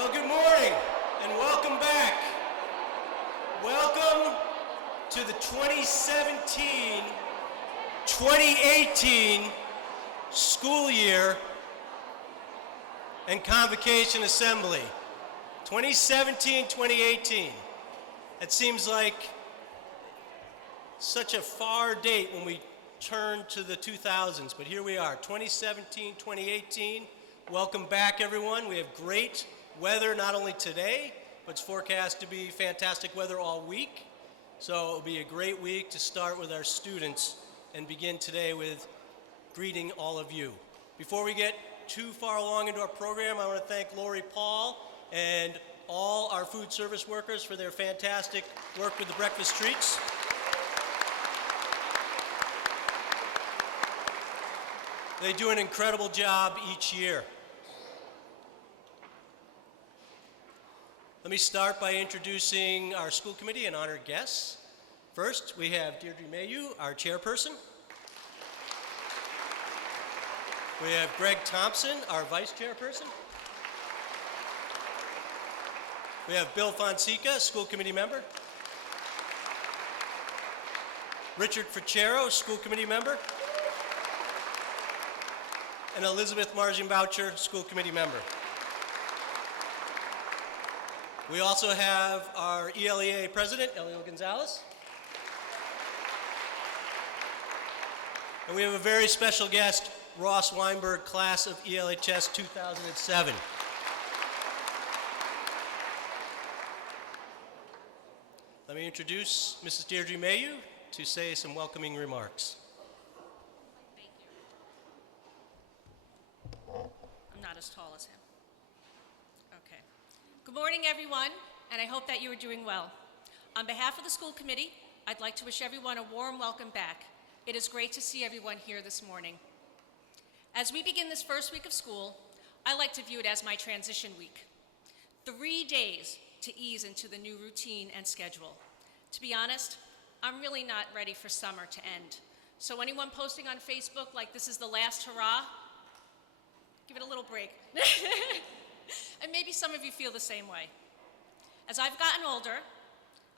Well, good morning and welcome back. Welcome to the 2017-2018 school year and Convocation Assembly. 2017-2018. It seems like such a far date when we turn to the 2000s, but here we are, 2017-2018. Welcome back, everyone. We have great weather not only today, but it's forecast to be fantastic weather all week. So it'll be a great week to start with our students and begin today with greeting all of you. Before we get too far along into our program, I want to thank Lori Paul and all our food service workers for their fantastic work with the breakfast treats. They do an incredible job each year. Let me start by introducing our school committee and honored guests. First, we have Deirdre Mayu, our chairperson. We have Greg Thompson, our vice chairperson. We have Bill Fonseca, school committee member. Richard Ficero, school committee member. And Elizabeth Marzian-Boucher, school committee member. We also have our ELEA president, Eliel Gonzalez. And we have a very special guest, Ross Weinberg, class of ELHS 2007. Let me introduce Mrs. Deirdre Mayu to say some welcoming remarks. Thank you. I'm not as tall as him. Okay. Good morning, everyone, and I hope that you are doing well. On behalf of the school committee, I'd like to wish everyone a warm welcome back. It is great to see everyone here this morning. As we begin this first week of school, I like to view it as my transition week. 3 days to ease into the new routine and schedule. To be honest, I'm really not ready for summer to end. So anyone posting on Facebook like this is the last hurrah, give it a little break. And maybe some of you feel the same way. As I've gotten older,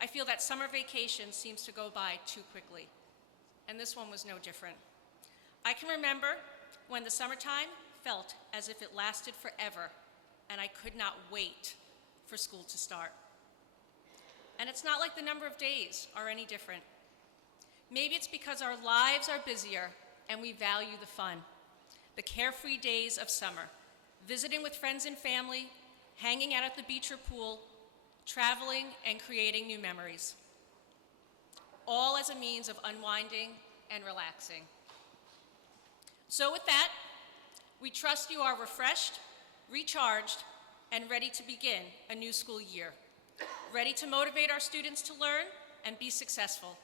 I feel that summer vacation seems to go by too quickly. And this one was no different. I can remember when the summertime felt as if it lasted forever, and I could not wait for school to start. And it's not like the number of days are any different. Maybe it's because our lives are busier and we value the fun, the carefree days of summer, visiting with friends and family, hanging out at the beach or pool, traveling and creating new memories, all as a means of unwinding and relaxing. So with that, we trust you are refreshed, recharged, and ready to begin a new school year, ready to motivate our students to learn and be successful,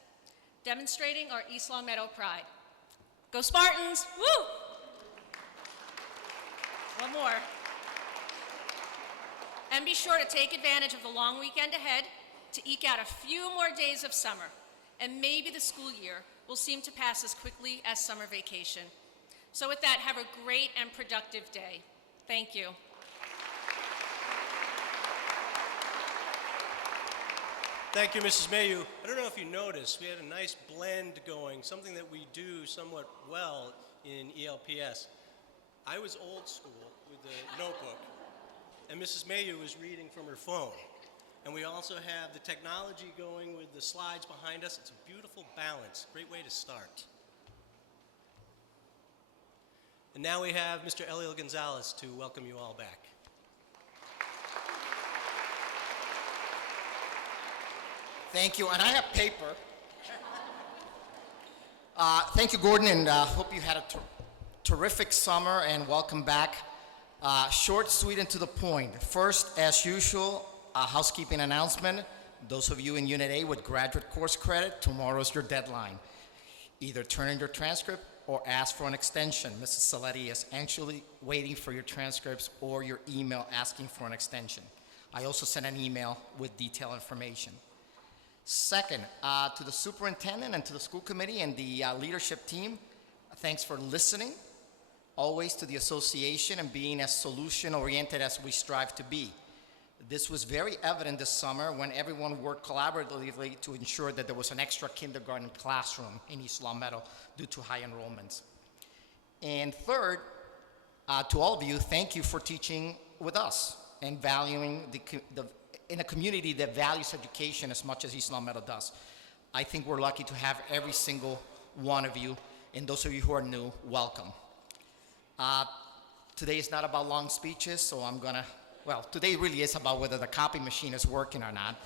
demonstrating our East Long Meadow pride. Go Spartans, woo! One more. And be sure to take advantage of the long weekend ahead to eke out a few more days of summer, and maybe the school year will seem to pass as quickly as summer vacation. So with that, have a great and productive day. Thank you. Thank you, Mrs. Mayu. I don't know if you noticed, we had a nice blend going, something that we do somewhat well in ELPS. I was old school with the notebook, and Mrs. Mayu was reading from her phone. And we also have the technology going with the slides behind us. It's a beautiful balance, great way to start. And now we have Mr. Eliel Gonzalez to welcome you all back. Thank you, and I have paper. Thank you, Gordon, and hope you had a terrific summer, and welcome back. Short, sweet, and to the point. First, as usual, a housekeeping announcement. Those of you in Unit A with graduate course credit, tomorrow's your deadline. Either turn in your transcript or ask for an extension. Mrs. Saletti is anxiously waiting for your transcripts or your email asking for an extension. I also sent an email with detailed information. Second, to the superintendent and to the school committee and the leadership team, thanks for listening, always to the association and being as solution-oriented as we strive to be. This was very evident this summer when everyone worked collaboratively to ensure that there was an extra kindergarten classroom in East Long Meadow due to high enrollments. And third, to all of you, thank you for teaching with us and valuing in a community that values education as much as East Long Meadow does. I think we're lucky to have every single one of you, and those of you who are new, welcome. Today is not about long speeches, so today really is about whether the copy machine is working or not.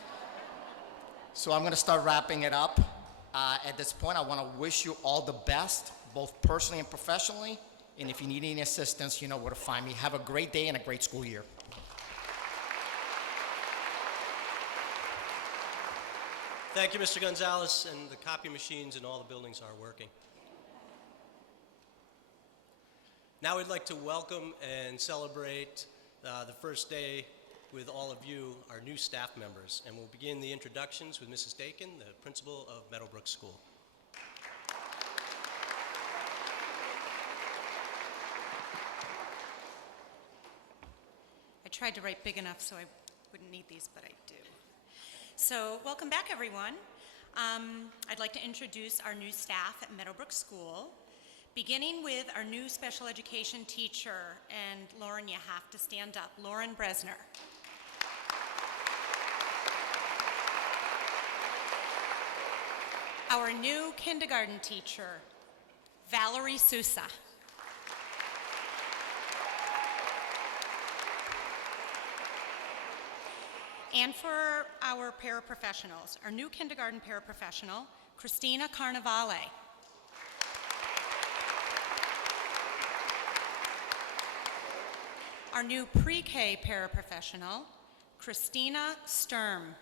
So I'm gonna start wrapping it up. At this point, I wanna wish you all the best, both personally and professionally, and if you need any assistance, you know where to find me. Have a great day and a great school year. Thank you, Mr. Gonzalez, and the copy machines in all the buildings are working. Now we'd like to welcome and celebrate the first day with all of you, our new staff members, and we'll begin the introductions with Mrs. Dakin, the principal of Meadowbrook School. I tried to write big enough so I wouldn't need these, but I do. So, welcome back, everyone. I'd like to introduce our new staff at Meadowbrook School, beginning with our new special education teacher, and Lauren, you have to stand up, Lauren Bresner. Our new kindergarten teacher, Valerie Sousa. And for our paraprofessionals, our new kindergarten paraprofessional, Christina Carnevale. Our new pre-K paraprofessional, Christina Sturm.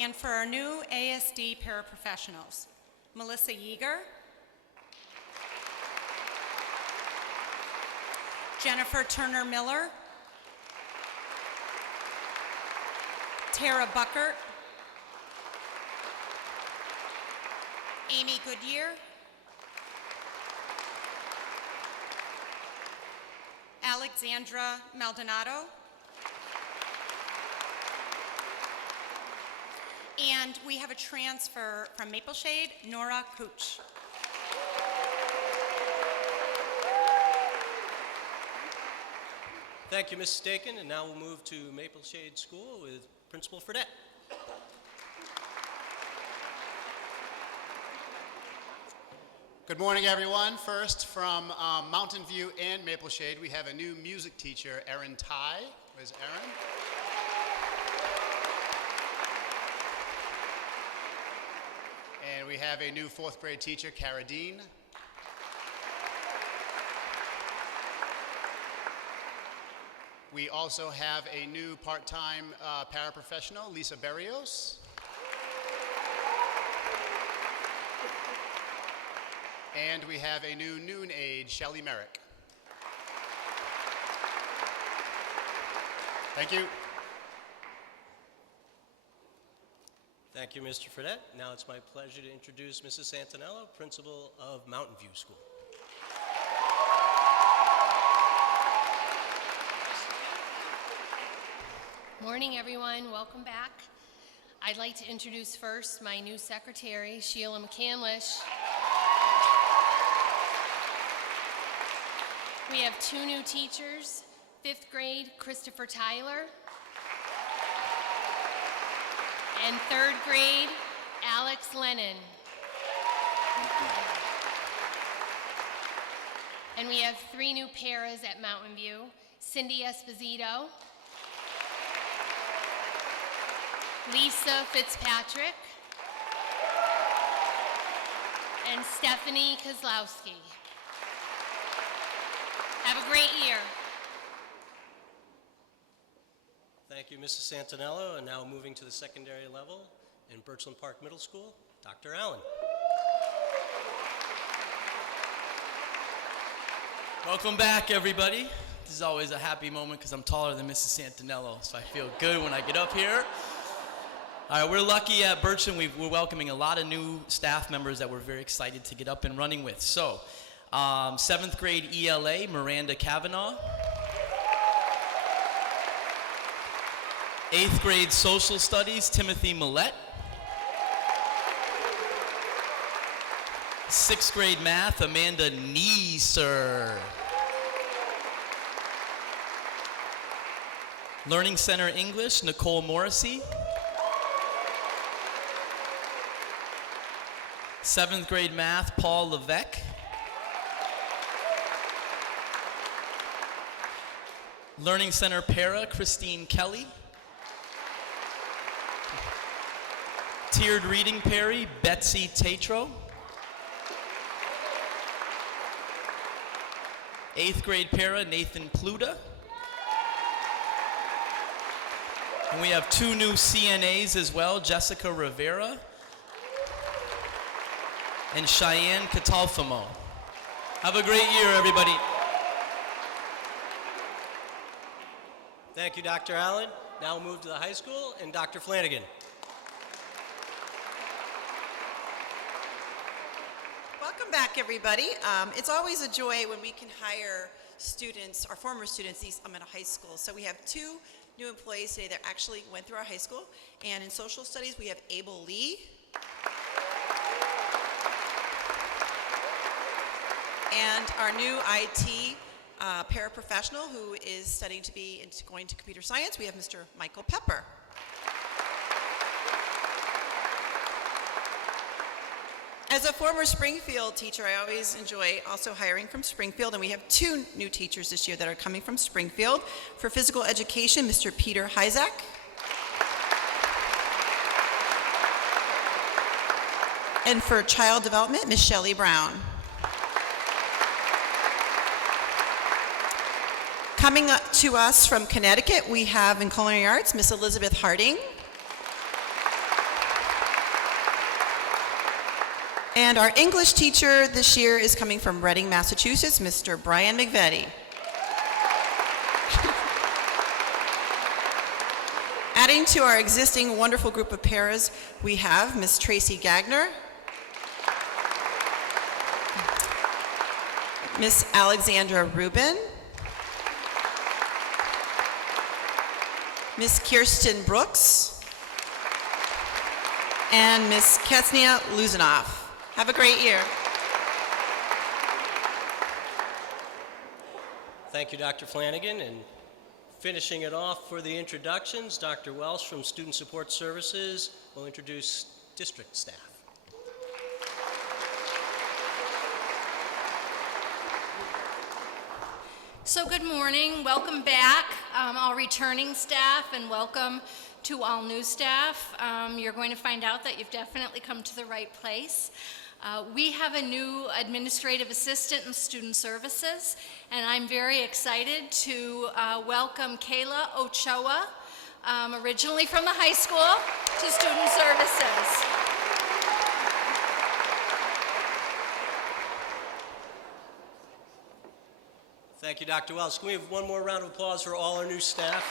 And for our new ASD paraprofessionals, Melissa Yeager, Jennifer Turner Miller, Tara Buckert, Amy Goodyear, Alexandra Maldonado, and we have a transfer from Maple Shade, Nora Cooch. Thank you, Mrs. Dakin, and now we'll move to Maple Shade School with Principal Fredette. Good morning, everyone. First, from Mountain View and Maple Shade, we have a new music teacher, Erin Ty. Where's Erin? And we have a new fourth grade teacher, Cara Dean. We also have a new part-time paraprofessional, Lisa Berrios. And we have a new noon aide, Shelley Merrick. Thank you. Thank you, Mr. Fredette. Now it's my pleasure to introduce Mrs. Santinello, principal of Mountain View School. Morning, everyone. Welcome back. I'd like to introduce first my new secretary, Sheila McCandlish. We have two new teachers, 5th grade, Christopher Tyler, and 3rd grade, Alex Lennon. And we have 3 new paras at Mountain View, Cindy Esposito, Lisa Fitzpatrick, and Stephanie Kozlowski. Have a great year. Thank you, Mrs. Santinello. And now moving to the secondary level in Birchland Park Middle School, Dr. Allen. Welcome back, everybody. This is always a happy moment because I'm taller than Mrs. Santinello, so I feel good when I get up here. All right, we're lucky at Birchland. We're welcoming a lot of new staff members that we're very excited to get up and running with. So Seventh grade ELA, Miranda Kavanaugh. Eighth grade Social Studies, Timothy Millette. Sixth grade Math, Amanda Neeser. Learning Center English, Nicole Morrissey. Seventh grade Math, Paul Levesque. Learning Center Para, Christine Kelly. Tiered Reading Perry, Betsy Tatro. Eighth grade Para, Nathan Pluta. And we have two new CNAs as well, Jessica Rivera and Cheyenne Catalfamo. Have a great year, everybody. Thank you, Dr. Allen. Now we'll move to the high school and Dr. Flanagan. Welcome back, everybody. It's always a joy when we can hire students, our former students, I'm at a high school. So we have two new employees today that actually went through our high school. And in social studies, we have Abel Lee. And our new IT paraprofessional who is studying to be going to computer science, we have Mr. Michael Pepper. As a former Springfield teacher, I always enjoy also hiring from Springfield, and we have two new teachers this year that are coming from Springfield. For physical education, Mr. Peter Hyzak. And for child development, Ms. Shelley Brown. Coming up to us from Connecticut, we have in culinary arts, Miss Elizabeth Harding. And our English teacher this year is coming from Reading, Massachusetts, Mr. Brian McVetti. Adding to our existing wonderful group of paras, we have Miss Tracy Gagner, Miss Alexandra Rubin, Miss Kirsten Brooks, and Miss Ketsnia Luzinoff. Have a great year. Thank you, Dr. Flanagan. And finishing it off for the introductions, Dr. Welsh from Student Support Services will introduce district staff. So good morning, welcome back, all returning staff, and welcome to all new staff. You're going to find out that you've definitely come to the right place. We have a new administrative assistant in student services, and I'm very excited to welcome Kayla Ochoa, originally from the high school, to student services. Thank you, Dr. Wells. Can we have one more round of applause for all our new staff?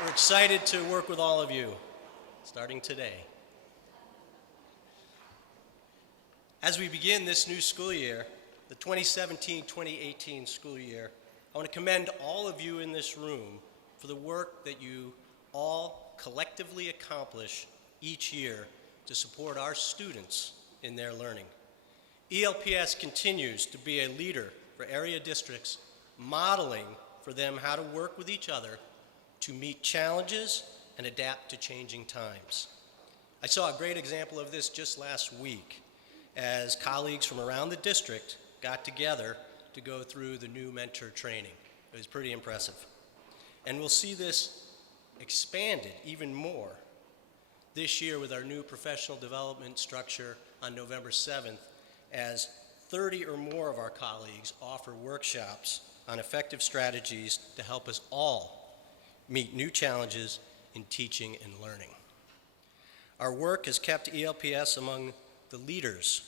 We're excited to work with all of you, starting today. As we begin this new school year, the 2017-2018 school year, I want to commend all of you in this room for the work that you all collectively accomplish each year to support our students in their learning. ELPS continues to be a leader for area districts, modeling for them how to work with each other to meet challenges and adapt to changing times. I saw a great example of this just last week as colleagues from around the district got together to go through the new mentor training. It was pretty impressive. And we'll see this expanded even more this year with our new professional development structure on November 7th, as 30 or more of our colleagues offer workshops on effective strategies to help us all meet new challenges in teaching and learning. Our work has kept ELPS among the leaders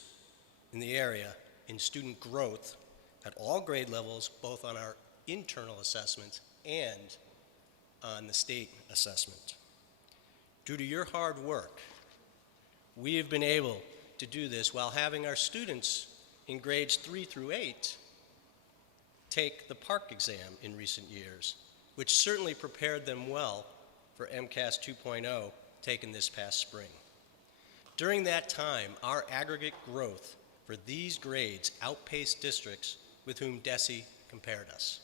in the area in student growth at all grade levels, both on our internal assessment and on the state assessment. Due to your hard work, We have been able to do this while having our students in grades 3 through 8 take the PARC exam in recent years, which certainly prepared them well for MCAS 2.0 taken this past spring. During that time, our aggregate growth for these grades outpaced districts with whom DESE compared us.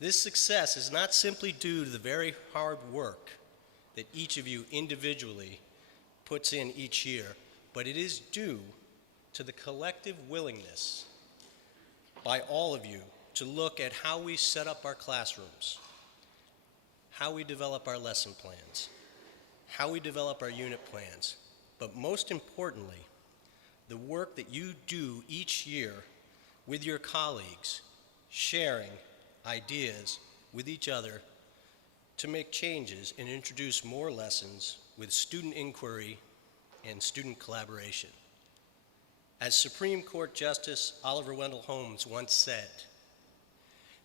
This success is not simply due to the very hard work that each of you individually puts in each year, but it is due to the collective willingness by all of you to look at how we set up our classrooms, how we develop our lesson plans, how we develop our unit plans, but most importantly, the work that you do each year with your colleagues, sharing ideas with each other to make changes and introduce more lessons with student inquiry and student collaboration. As Supreme Court Justice Oliver Wendell Holmes once said,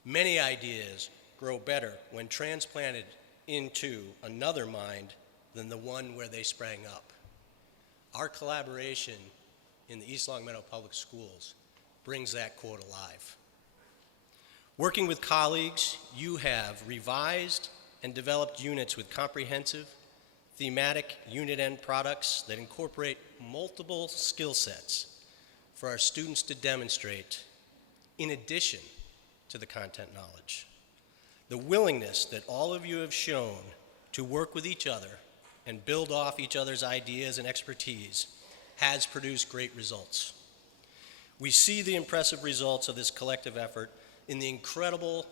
many ideas grow better when transplanted into another mind than the one where they sprang up. Our collaboration in the East Long Meadow Public Schools brings that quote alive. Working with colleagues, you have revised and developed units with comprehensive, thematic unit end products that incorporate multiple skill sets for our students to demonstrate in addition to the content knowledge. The willingness that all of you have shown to work with each other and build off each other's ideas and expertise has produced great results. We see the impressive results of this collective effort in the incredible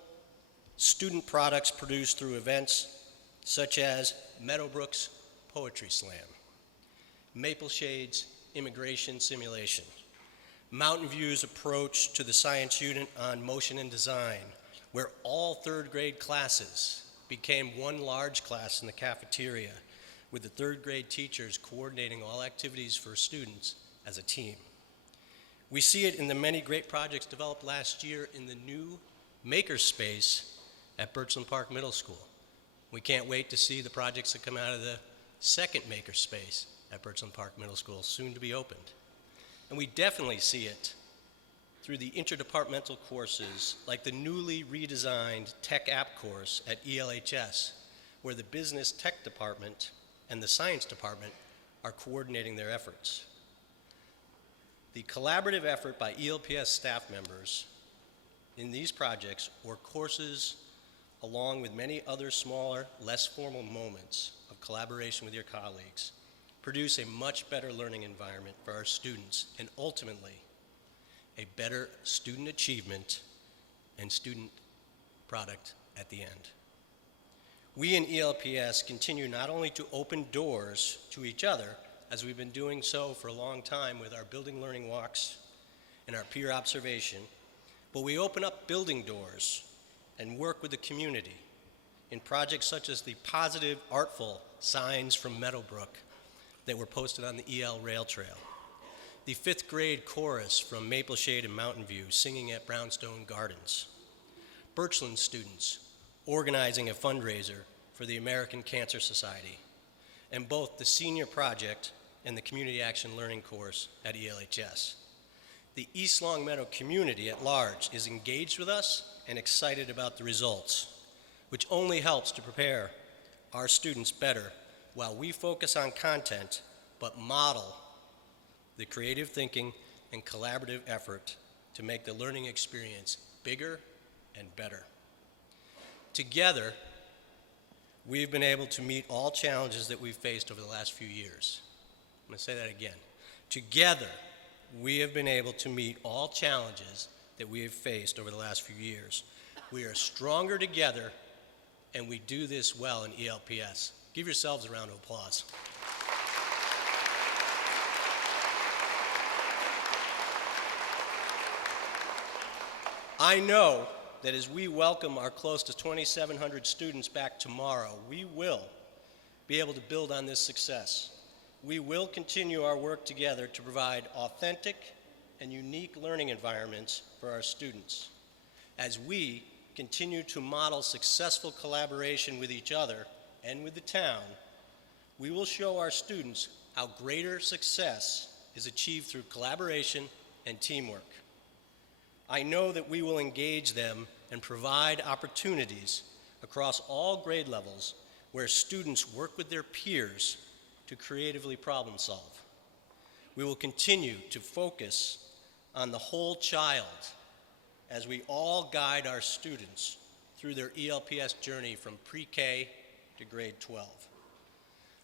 student products produced through events such as Meadowbrook's Poetry Slam, Maple Shade's Immigration Simulation, Mountain View's approach to the science unit on motion and design, where all third grade classes became one large class in the cafeteria, with the third grade teachers coordinating all activities for students as a team. We see it in the many great projects developed last year in the new makerspace at Birchland Park Middle School. We can't wait to see the projects that come out of the second makerspace at Birchland Park Middle School, soon to be opened. And we definitely see it through the interdepartmental courses like the newly redesigned Tech App course at ELHS, where the Business Tech Department and the Science Department are coordinating their efforts. The collaborative effort by ELPS staff members in these projects or courses, along with many other smaller, less formal moments of collaboration with your colleagues, produce a much better learning environment for our students and ultimately a better student achievement and student product at the end. We in ELPS continue not only to open doors to each other, as we've been doing so for a long time with our building learning walks and our peer observation, but we open up building doors and work with the community in projects such as the positive, artful signs from Meadowbrook that were posted on the EL Rail Trail, the 5th grade chorus from Maple Shade and Mountain View singing at Brownstone Gardens, Birchland students organizing a fundraiser for the American Cancer Society, and both the senior project and the community action learning course at ELHS. The East Long Meadow community at large is engaged with us and excited about the results, which only helps to prepare our students better while we focus on content but model the creative thinking and collaborative effort to make the learning experience bigger and better. Together, we've been able to meet all challenges that we've faced over the last few years. I'm going to say that again. Together, we have been able to meet all challenges that we have faced over the last few years. We are stronger together, and we do this well in ELPS. Give yourselves a round of applause. I know that as we welcome our close to 2,700 students back tomorrow, we will be able to build on this success. We will continue our work together to provide authentic and unique learning environments for our students. As we continue to model successful collaboration with each other and with the town, we will show our students how greater success is achieved through collaboration and teamwork. I know that we will engage them and provide opportunities across all grade levels where students work with their peers to creatively problem solve. We will continue to focus on the whole child as we all guide our students through their ELPS journey from pre-K to grade 12.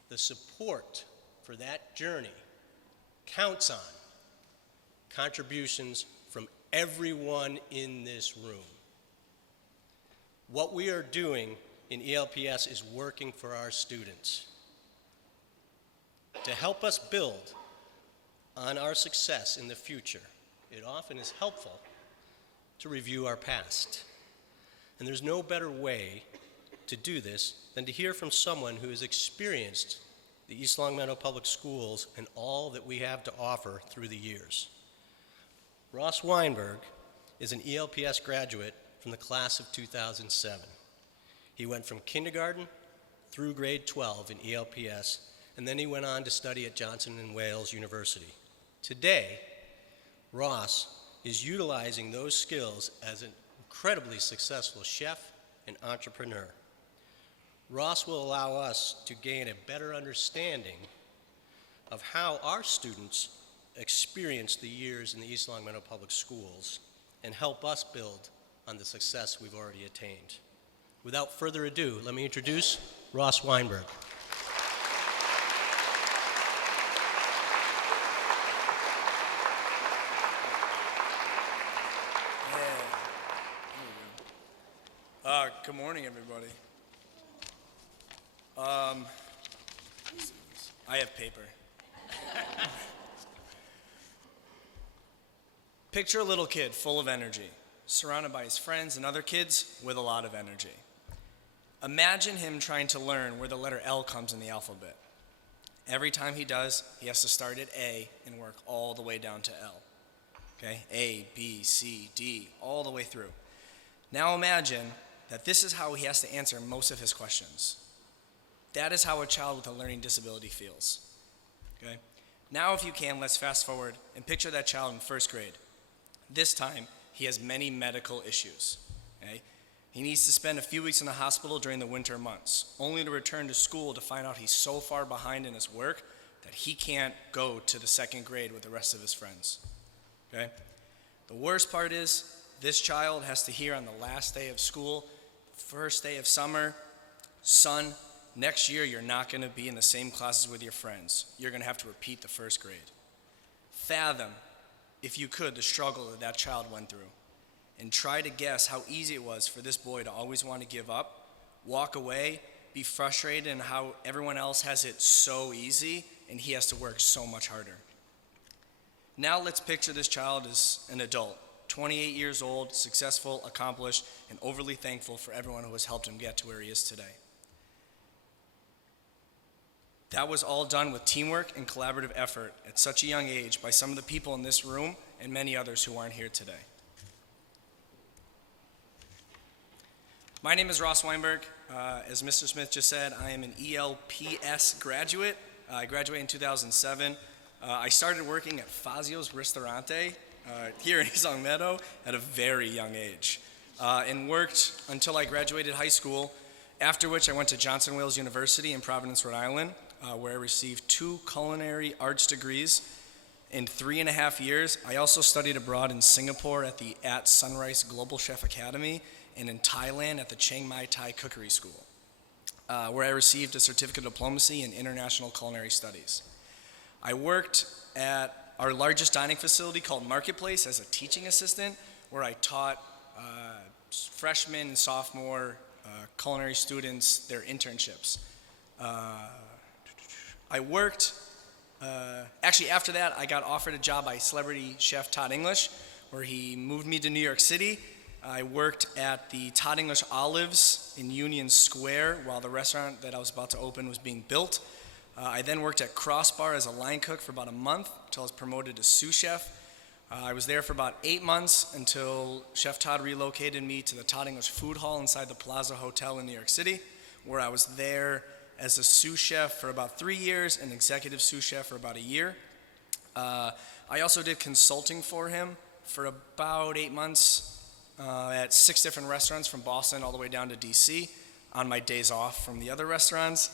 The support for that journey counts on contributions from everyone in this room. What we are doing in ELPS is working for our students. To help us build on our success in the future, it often is helpful to review our past. And there's no better way to do this than to hear from someone who has experienced the East Longmeadow Public Schools and all that we have to offer through the years. Ross Weinberg is an ELPS graduate from the class of 2007. He went from kindergarten through grade 12 in ELPS, and then he went on to study at Johnson & Wales University. Today, Ross is utilizing those skills as an incredibly successful chef and entrepreneur. Ross will allow us to gain a better understanding of how our students experience the years in the East Longmeadow Public Schools and help us build on the success we've already attained. Without further ado, let me introduce Ross Weinberg. Good morning, everybody. I have paper. Picture a little kid full of energy, surrounded by his friends and other kids with a lot of energy. Imagine him trying to learn where the letter L comes in the alphabet. Every time he does, he has to start at A and work all the way down to L. Okay? A, B, C, D, all the way through. Now imagine that this is how he has to answer most of his questions. That is how a child with a learning disability feels. Okay? Now, if you can, let's fast forward and picture that child in first grade. This time, he has many medical issues. Okay? He needs to spend a few weeks in the hospital during the winter months, only to return to school to find out he's so far behind in his work that he can't go to the second grade with the rest of his friends. Okay? The worst part is, this child has to hear on the last day of school, first day of summer, son, next year you're not going to be in the same classes with your friends. You're going to have to repeat the first grade. Fathom, if you could, the struggle that that child went through. And try to guess how easy it was for this boy to always want to give up, walk away, be frustrated, and how everyone else has it so easy and he has to work so much harder. Now let's picture this child as an adult. 28 years old, successful, accomplished, and overly thankful for everyone who has helped him get to where he is today. That was all done with teamwork and collaborative effort at such a young age by some of the people in this room and many others who aren't here today. My name is Ross Weinberg. As Mr. Smith just said, I am an ELPS graduate. I graduated in 2007. I started working at Fazio's Ristorante here in East Longmeadow at a very young age, and worked until I graduated high school, after which I went to Johnson & Wales University in Providence, Rhode Island, where I received 2 culinary arts degrees in 3.5 years. I also studied abroad in Singapore at the At Sunrise Global Chef Academy and in Thailand at the Chiang Mai Thai Cookery School, where I received a certificate of diplomacy in international culinary studies. I worked at our largest dining facility called Marketplace as a teaching assistant, where I taught freshmen and sophomore culinary students their internships. I worked, actually after that, I got offered a job by celebrity chef Todd English, where he moved me to New York City. I worked at the Todd English Olives in Union Square while the restaurant that I was about to open was being built. I then worked at Crossbar as a line cook for about a month until I was promoted to sous chef. I was there for about 8 months until Chef Todd relocated me to the Todd English Food Hall inside the Plaza Hotel in New York City, where I was there as a sous chef for about 3 years and executive sous chef for about a year. I also did consulting for him for about 8 months at 6 different restaurants from Boston all the way down to DC on my days off from the other restaurants.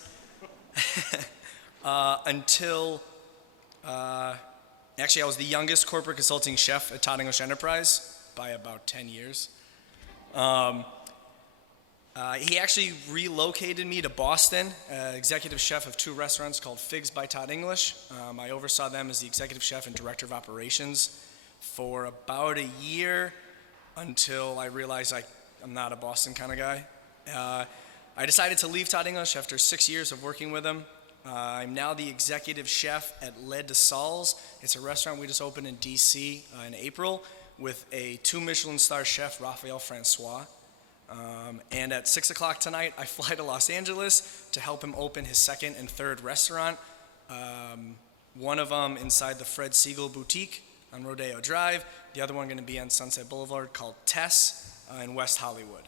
Actually, I was the youngest corporate consulting chef at Todd English Enterprise by about 10 years. He actually relocated me to Boston, executive chef of 2 restaurants called Figs by Todd English. I oversaw them as the executive chef and director of operations for about a year until I realized I'm not a Boston kind of guy. I decided to leave Todd English after 6 years of working with him. I'm now the executive chef at Les de Salles. It's a restaurant we just opened in DC in April with a 2 Michelin star chef, Raphael Francois. And at 6 o'clock tonight, I fly to Los Angeles to help him open his 2nd and 3rd restaurant. One of them inside the Fred Siegel Boutique on Rodeo Drive. The other one going to be on Sunset Boulevard called Tess in West Hollywood.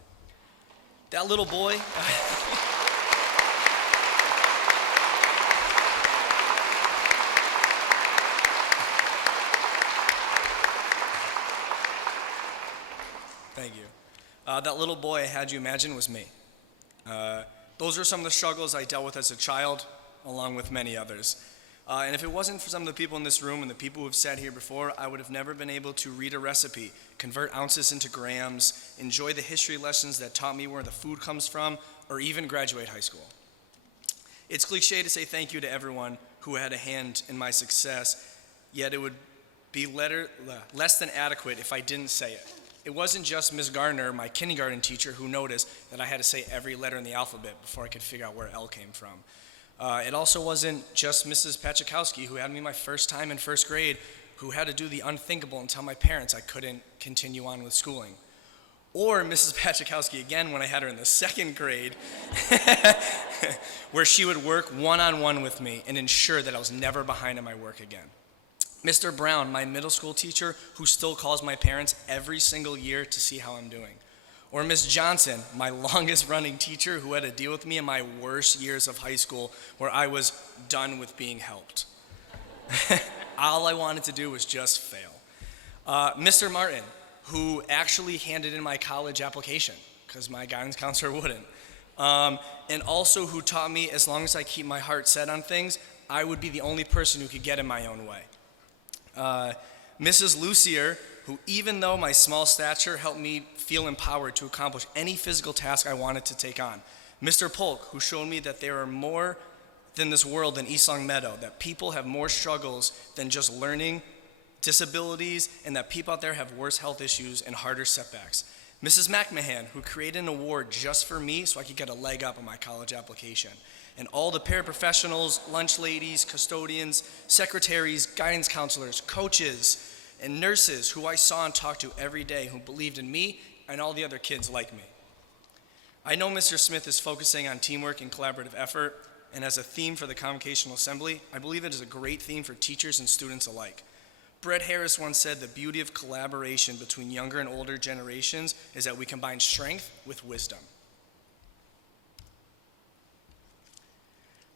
That little boy... Thank you. That little boy I had you imagine was me. Those are some of the struggles I dealt with as a child, along with many others. And if it wasn't for some of the people in this room and the people who have sat here before, I would have never been able to read a recipe, convert ounces into grams, enjoy the history lessons that taught me where the food comes from, or even graduate high school. It's cliche to say thank you to everyone who had a hand in my success, yet it would be less than adequate if I didn't say it. It wasn't just Ms. Gardner, my kindergarten teacher, who noticed that I had to say every letter in the alphabet before I could figure out where L came from. It also wasn't just Mrs. Pachakowski, who had me my first time in 1st grade, who had to do the unthinkable and tell my parents I couldn't continue on with schooling. Or Mrs. Pachakowski again when I had her in the 2nd grade, where she would work one-on-one with me and ensure that I was never behind in my work again. Mr. Brown, my middle school teacher, who still calls my parents every single year to see how I'm doing. Or Ms. Johnson, my longest running teacher, who had to deal with me in my worst years of high school where I was done with being helped. All I wanted to do was just fail. Mr. Martin, who actually handed in my college application because my guidance counselor wouldn't. And also who taught me as long as I keep my heart set on things, I would be the only person who could get in my own way. Mrs. Lucier, who even though my small stature helped me feel empowered to accomplish any physical task I wanted to take on. Mr. Polk, who showed me that there are more than this world than East Long Meadow, that people have more struggles than just learning disabilities, and that people out there have worse health issues and harder setbacks. Mrs. McMahon, who created an award just for me so I could get a leg up on my college application. And all the paraprofessionals, lunch ladies, custodians, secretaries, guidance counselors, coaches, and nurses who I saw and talked to every day who believed in me and all the other kids like me. I know Mr. Smith is focusing on teamwork and collaborative effort, and as a theme for the Convocational Assembly, I believe it is a great theme for teachers and students alike. Brett Harris once said the beauty of collaboration between younger and older generations is that we combine strength with wisdom.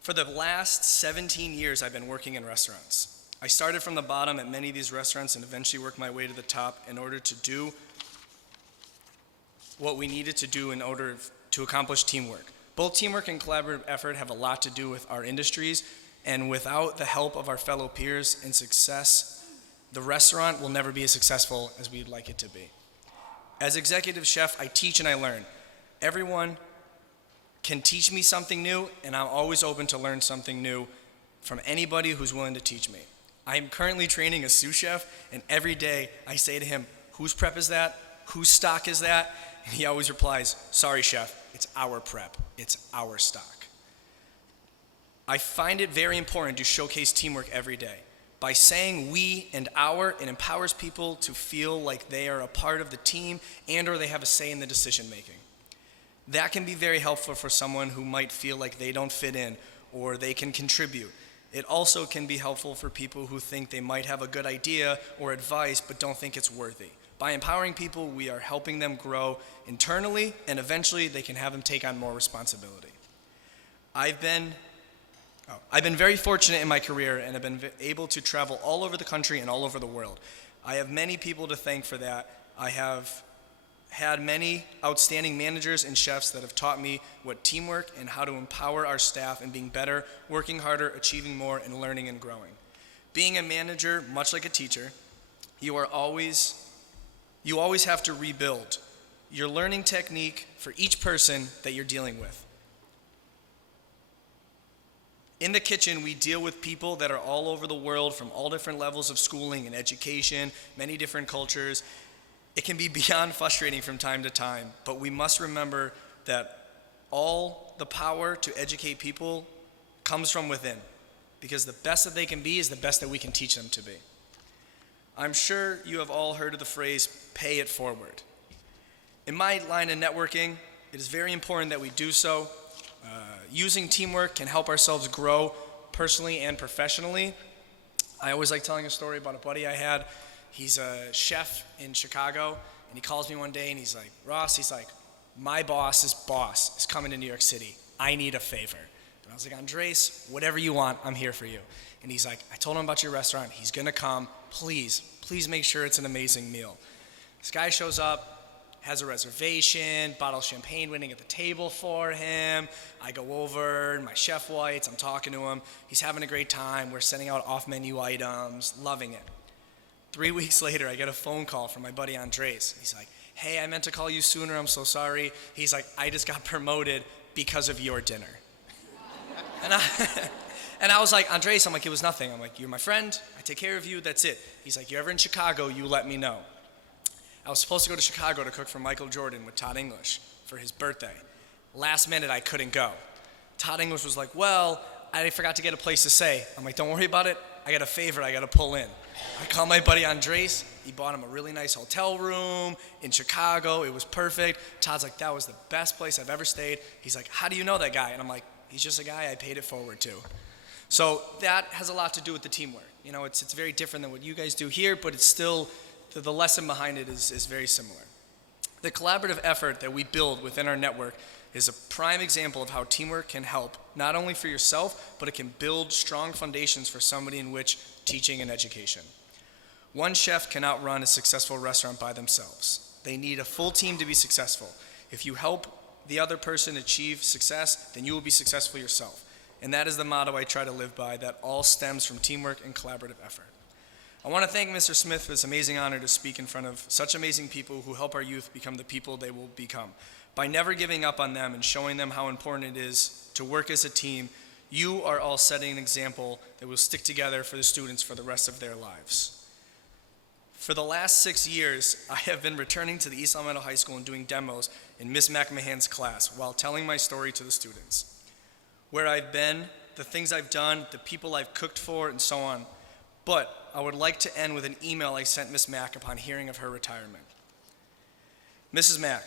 For the last 17 years, I've been working in restaurants. I started from the bottom at many of these restaurants and eventually worked my way to the top in order to do what we needed to do in order to accomplish teamwork. Both teamwork and collaborative effort have a lot to do with our industries, and without the help of our fellow peers and success, the restaurant will never be as successful as we'd like it to be. As executive chef, I teach and I learn. Everyone can teach me something new, and I'm always open to learn something new from anybody who's willing to teach me. I am currently training a sous chef, and every day I say to him, whose prep is that? Whose stock is that? And he always replies, sorry chef, it's our prep, it's our stock. I find it very important to showcase teamwork every day. By saying we and our, it empowers people to feel like they are a part of the team and or they have a say in the decision making. That can be very helpful for someone who might feel like they don't fit in or they can contribute. It also can be helpful for people who think they might have a good idea or advice but don't think it's worthy. By empowering people, we are helping them grow internally and eventually they can have them take on more responsibility. I've been very fortunate in my career and have been able to travel all over the country and all over the world. I have many people to thank for that. I have had many outstanding managers and chefs that have taught me what teamwork and how to empower our staff in being better, working harder, achieving more, and learning and growing. Being a manager, much like a teacher, you always have to rebuild your learning technique for each person that you're dealing with. In the kitchen, we deal with people that are all over the world from all different levels of schooling and education, many different cultures. It can be beyond frustrating from time to time, but we must remember that all the power to educate people comes from within, because the best that they can be is the best that we can teach them to be. I'm sure you have all heard of the phrase, pay it forward. In my line of networking, it is very important that we do so. Using teamwork can help ourselves grow personally and professionally. I always like telling a story about a buddy I had. He's a chef in Chicago, and he calls me one day and he's like, Ross, he's like, my boss's boss is coming to New York City. I need a favor. And I was like, Andres, whatever you want, I'm here for you. And he's like, I told him about your restaurant. He's gonna come. Please make sure it's an amazing meal. This guy shows up, has a reservation, bottle of champagne waiting at the table for him. I go over, my chef whites, I'm talking to him. He's having a great time. We're sending out off-menu items, loving it. 3 weeks later, I get a phone call from my buddy Andres. He's like, hey, I meant to call you sooner, I'm so sorry. He's like, I just got promoted because of your dinner. And I was like, Andres, I'm like, it was nothing. I'm like, you're my friend, I take care of you, that's it. He's like, you're ever in Chicago, you let me know. I was supposed to go to Chicago to cook for Michael Jordan with Todd English for his birthday. Last minute, I couldn't go. Todd English was like, well, I forgot to get a place to stay. I'm like, don't worry about it. I got a favor I got to pull in. I called my buddy Andres. He bought him a really nice hotel room in Chicago. It was perfect. Todd's like, that was the best place I've ever stayed. He's like, how do you know that guy? And I'm like, he's just a guy I paid it forward to. So that has a lot to do with the teamwork. You know, it's very different than what you guys do here, but it's still, the lesson behind it is very similar. The collaborative effort that we build within our network is a prime example of how teamwork can help, not only for yourself, but it can build strong foundations for somebody in which teaching and education. One chef cannot run a successful restaurant by themselves. They need a full team to be successful. If you help the other person achieve success, then you will be successful yourself. And that is the motto I try to live by, that all stems from teamwork and collaborative effort. I want to thank Mr. Smith for this amazing honor to speak in front of such amazing people who help our youth become the people they will become. By never giving up on them and showing them how important it is to work as a team, you are all setting an example that will stick together for the students for the rest of their lives. For the last 6 years, I have been returning to the East Palmetto High School and doing demos in Miss McMahon's class while telling my story to the students. Where I've been, the things I've done, the people I've cooked for, and so on. But I would like to end with an email I sent Miss Mack upon hearing of her retirement. Mrs. Mack,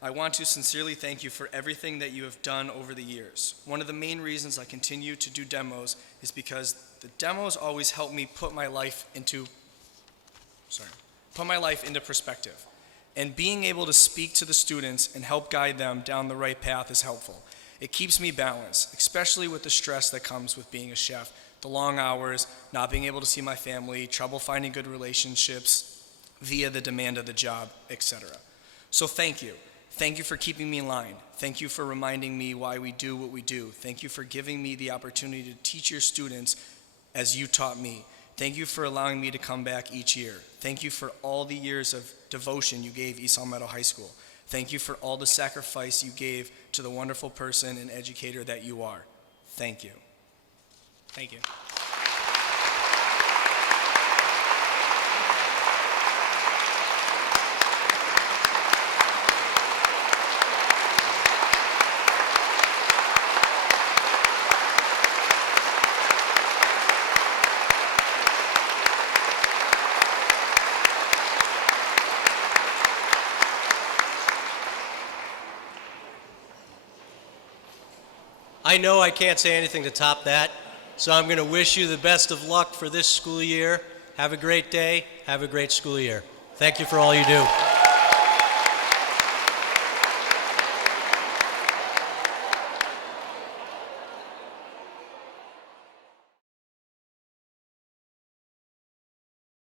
I want to sincerely thank you for everything that you have done over the years. One of the main reasons I continue to do demos is because the demos always help me put my life into perspective. And being able to speak to the students and help guide them down the right path is helpful. It keeps me balanced, especially with the stress that comes with being a chef. The long hours, not being able to see my family, trouble finding good relationships via the demand of the job, etc. So thank you. Thank you for keeping me in line. Thank you for reminding me why we do what we do. Thank you for giving me the opportunity to teach your students as you taught me. Thank you for allowing me to come back each year. Thank you for all the years of devotion you gave East Palmetto High School. Thank you for all the sacrifice you gave to the wonderful person and educator that you are. Thank you. Thank you. I know I can't say anything to top that, so I'm going to wish you the best of luck for this school year. Have a great day. Have a great school year. Thank you for all you do.